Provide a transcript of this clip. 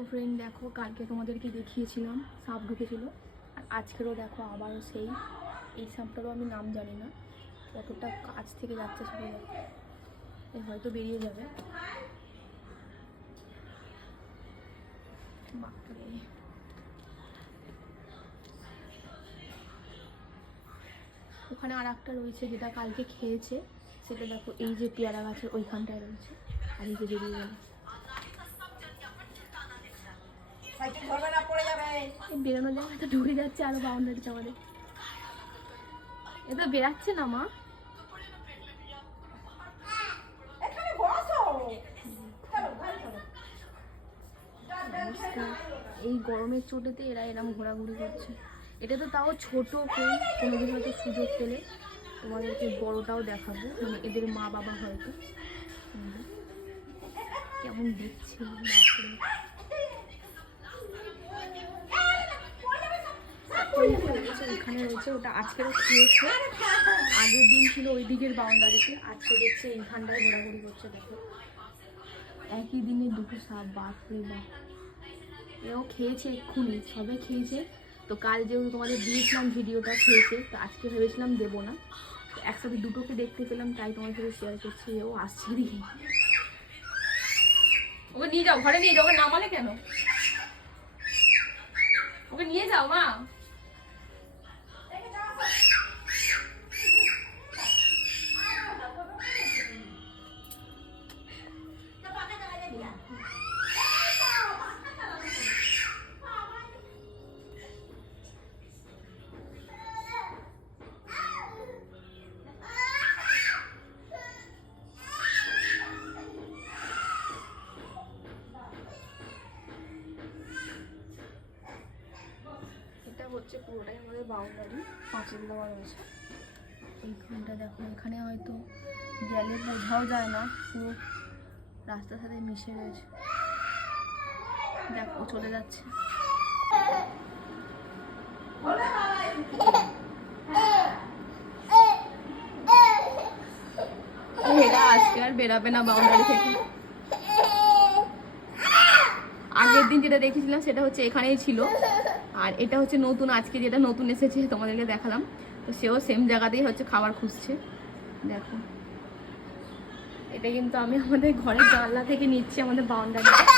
তো ফ্রেন্ড দেখো, কালকে তোমাদেরকে দেখিয়েছিলাম সাপ ঢুকেছিল, আর আজকেরও দেখো আবারও সেই। এই সাপটারও আমি নাম জানি না, কতটা কাছ থেকে যাচ্ছে সেটা দেখো, হয়তো বেরিয়ে যাবে। বাপরে, ওখানে আর একটা রয়েছে যেটা কালকে খেয়েছে, সেটা দেখো এই যে পেয়ারা গাছের ওইখানটায় রয়েছে, আর এই যে বেরিয়ে গেল। বেরোনো জায়গাটা ঢুকে যাচ্ছে আরো বাউন্ডারিতে আমাদের। এটা বেরাচ্ছে না মা, এই গরমের চোটেতে এরা এরম ঘোরাঘুরি করছে। এটা তো তাও ছোট, কোনোদিন হয়তো সুযোগ পেলে তোমাদেরকে বড়টাও দেখাবো, মানে এদের মা বাবা হয়তো। কেমন দেখছে ওইখানে রয়েছে, ওটা আজকেরও খেয়েছে। আগের দিন ছিল ওই দিকের বাউন্ডারিতে, আজকে দেখছে এইখানটায় ঘোরাঘুরি করছে। দেখো একই দিনে দুটো সাপ, বাপরে বাপ। এও খেয়েছে এক্ষুনি, সবে খেয়েছে। তো কাল যেহেতু তোমাদের দিয়েছিলাম ভিডিওটা খেয়েছে, তো আজকে ভেবেছিলাম দেবো না, তো একসাথে দুটোকে দেখতে পেলাম, তাই তোমার সাথে শেয়ার করছি। ও আসছে দিকে, ওকে নিয়ে যাও, ঘরে নিয়ে যাও। ওকে নামালে কেন? ওকে নিয়ে যাও মা। হচ্ছে পুরোটাই আমাদের বাউন্ডারি, পাঁচিল দেওয়া রয়েছে। এইখানটা দেখো, এখানে হয়তো গেলে বোঝাও যায় না, পুরো রাস্তার সাথে মিশে রয়েছে। দেখো চলে যাচ্ছে। এরা আজকে আর বেরাবে না বাউন্ডারি থেকে। আগের দিন যেটা দেখেছিলাম সেটা হচ্ছে এখানেই ছিল, আর এটা হচ্ছে নতুন, আজকে যেটা নতুন এসেছে তোমাদেরকে দেখালাম। তো সেও সেম জায়গাতেই হচ্ছে খাবার খুঁজছে। দেখো এটা কিন্তু আমি আমাদের ঘরের জানলা থেকে নিচ্ছি, আমাদের বাউন্ডারিতে।